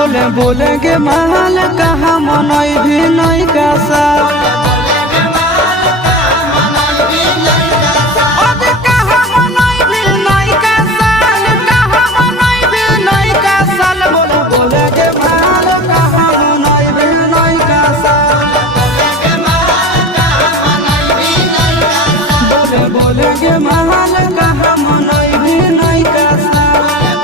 बोले बोले के महल कहाँ मनई भी नहीं का साल बोले के महल कहाँ मनई भी नहीं का साल